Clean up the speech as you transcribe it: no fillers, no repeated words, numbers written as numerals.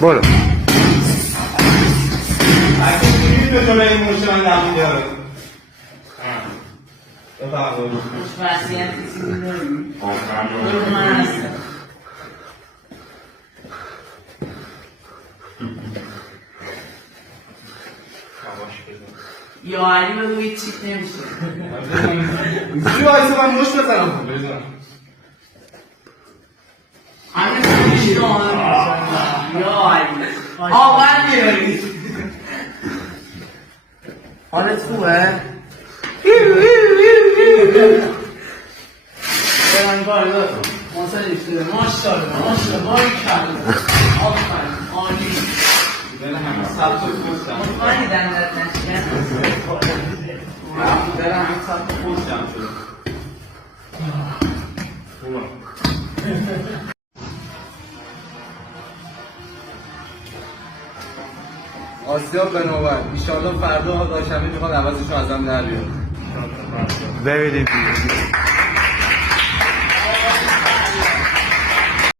برو یا علی بگو هیچ چیز نمیشه اینجوری وایسا من مشت بزنم همین نمیشه یا علی آقا میبری حالت خوبه؟ برن بار دارم ماساژ شده ماشاءالله باری کردم آفرین عالی مطمئنی دندت نشکن؟ دلم همین ساعت خوش جمع شده آسیاب به نوبت ایشالله فردا داشتمی میخواد عوضشو ازم در بیاد ببینیم